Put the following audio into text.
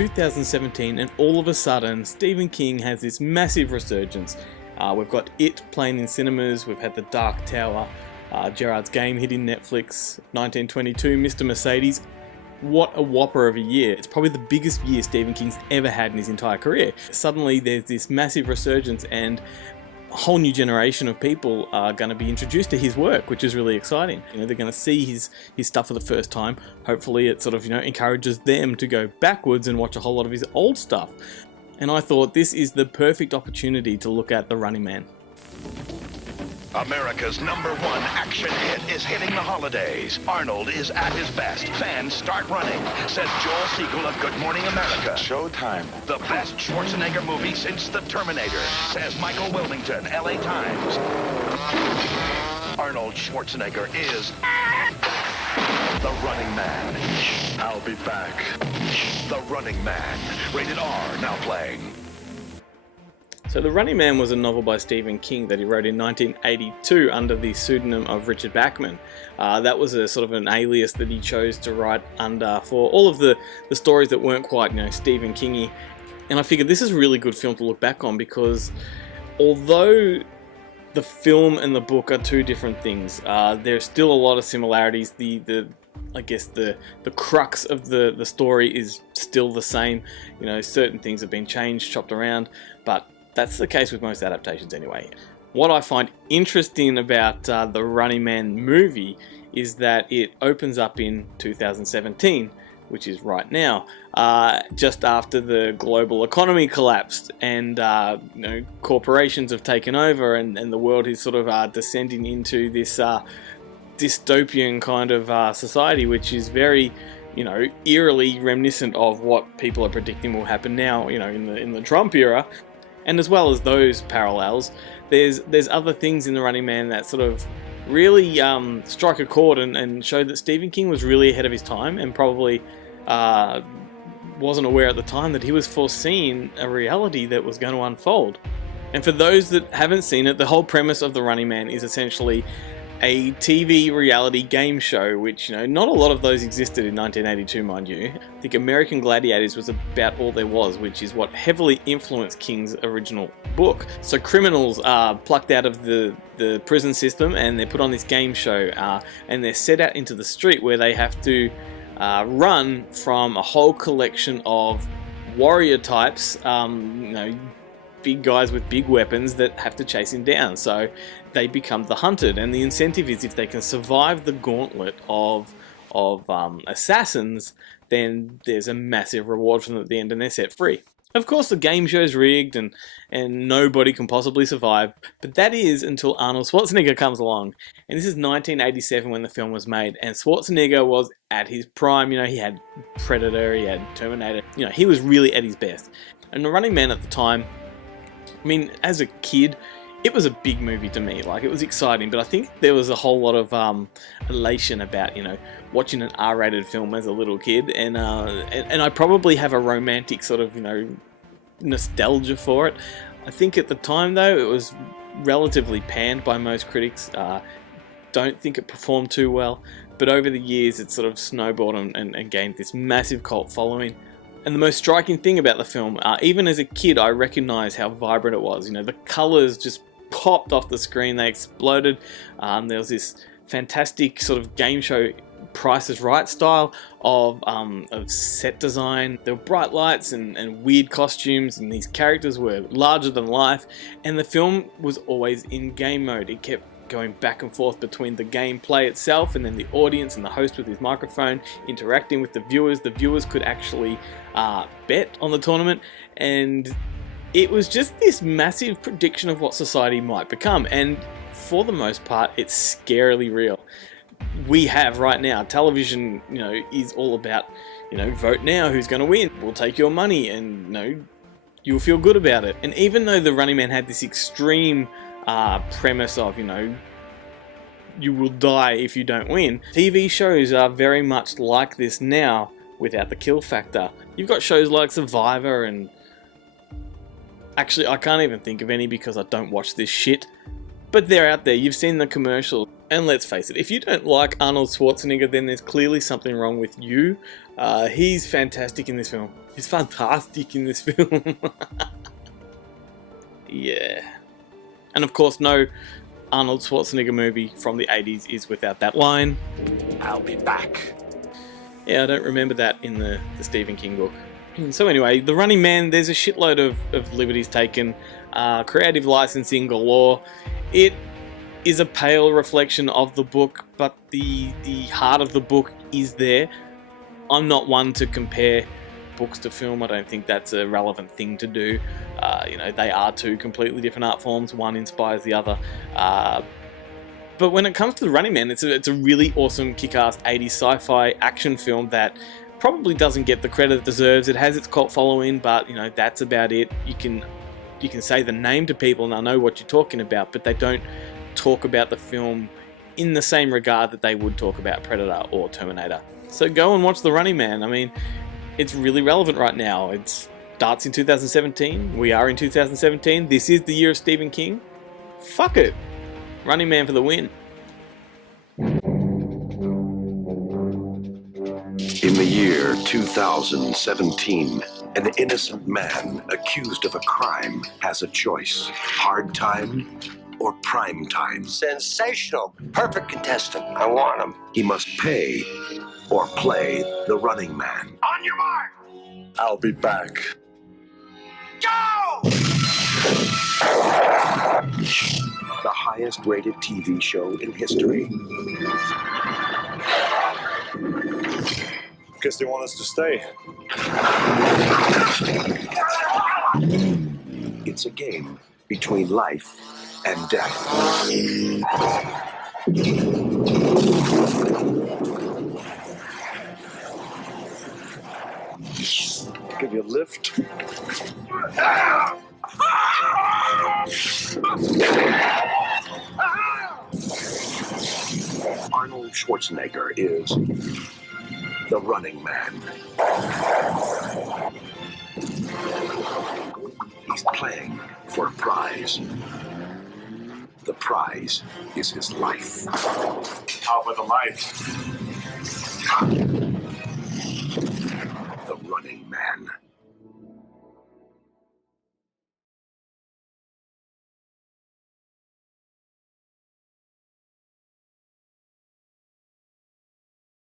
2017 and all of a sudden Stephen King has this massive resurgence. We've got It playing in cinemas, we've had The Dark Tower, Gerard's Game hitting Netflix, 1922, Mr. Mercedes. What a whopper of a year. It's probably the biggest year Stephen King's ever had in his entire career. Suddenly there's this massive resurgence and a whole new generation of people are going to be introduced to his work, which is really exciting. You know, they're going to see his stuff for the first time. Hopefully it sort of, encourages them to go backwards and watch a whole lot of his old stuff. And I thought this is the perfect opportunity to look at The Running Man. America's #1 action hit is hitting the holidays. Arnold is at his best. Fans start running, says Joel Siegel of Good Morning America. Showtime. The best Schwarzenegger movie since The Terminator, says Michael Wilmington, LA Times. Arnold Schwarzenegger is The Running Man. I'll be back. The Running Man. Rated R, now playing. So The Running Man was a novel by Stephen King that he wrote in 1982 under the pseudonym of Richard Bachman. That was a sort of an alias that he chose to write under for all of the stories that weren't quite, Stephen King-y. And I figured this is a really good film to look back on because although the film and the book are two different things, there's still a lot of similarities. I guess the crux of the story is still the same. Certain things have been changed, chopped around, but that's the case with most adaptations anyway. What I find interesting about the Running Man movie is that it opens up in 2017, which is right now, just after the global economy collapsed and corporations have taken over and the world is sort of descending into this dystopian kind of society, which is very eerily reminiscent of what people are predicting will happen now, in the Trump era. And as well as those parallels, there's other things in The Running Man that sort of really strike a chord and show that Stephen King was really ahead of his time and probably wasn't aware at the time that he was foreseeing a reality that was going to unfold. And for those that haven't seen it, the whole premise of The Running Man is essentially a TV reality game show, which, not a lot of those existed in 1982, mind you. I think American Gladiators was about all there was, which is what heavily influenced King's original book. So criminals are plucked out of the prison system and they're put on this game show and they're set out into the street where they have to run from a whole collection of warrior types, big guys with big weapons that have to chase him down. So they become the hunted, and the incentive is if they can survive the gauntlet of assassins, then there's a massive reward for them at the end and they're set free. Of course the game show's rigged and nobody can possibly survive, but that is until Arnold Schwarzenegger comes along. And this is 1987 when the film was made, and Schwarzenegger was at his prime. He had Predator, he had Terminator, he was really at his best. And The Running Man at the time, as a kid, it was a big movie to me. It was exciting, but I think there was a whole lot of elation about, watching an R-rated film as a little kid, and I probably have a romantic sort of, nostalgia for it. I think at the time, though, it was relatively panned by most critics. Don't think it performed too well, but over the years, it sort of snowballed and gained this massive cult following. And the most striking thing about the film, even as a kid, I recognised how vibrant it was. The colours just popped off the screen, they exploded. There was this fantastic sort of game show Price is Right style of set design. There were bright lights and weird costumes, and these characters were larger than life. And the film was always in game mode. It kept going back and forth between the gameplay itself and then the audience and the host with his microphone interacting with the viewers. The viewers could actually bet on the tournament, and it was just this massive prediction of what society might become, and for the most part it's scarily real. We have right now television, is all about, vote now, who's going to win, we'll take your money, and you'll feel good about it. And even though The Running Man had this extreme premise of, you will die if you don't win, TV shows are very much like this now without the kill factor. You've got shows like Survivor, and actually I can't even think of any because I don't watch this shit, but they're out there. You've seen the commercials. And let's face it, if you don't like Arnold Schwarzenegger, then there's clearly something wrong with you. He's fantastic in this film. He's fantastic in this film. Yeah. And of course, no Arnold Schwarzenegger movie from the 80s is without that line. I'll be back. Yeah, I don't remember that in the Stephen King book. So anyway, The Running Man, there's a shitload of liberties taken, creative licensing galore. It is a pale reflection of the book, but the heart of the book is there. I'm not one to compare books to film. I don't think that's a relevant thing to do. You know, they are two completely different art forms. One inspires the other. But when it comes to The Running Man, it's a really awesome, kick-ass 80s sci-fi action film that probably doesn't get the credit it deserves. It has its cult following, but you know, that's about it. You can say the name to people and they'll know what you're talking about, but they don't talk about the film in the same regard that they would talk about Predator or Terminator. So go and watch The Running Man. I mean, it's really relevant right now. It starts in 2017. We are in 2017. This is the year of Stephen King. Fuck it. Running Man for the win. In the year 2017, an innocent man accused of a crime has a choice: hard time or prime time. Sensational. Perfect contestant. I want him. He must pay or play the running man. On your mark. I'll be back. Go! The highest rated TV show in history. Guess they want us to stay. It's a game between life and death. Give you a lift. Arnold Schwarzenegger is the running man. He's playing for a prize. The prize is his life. How about the light?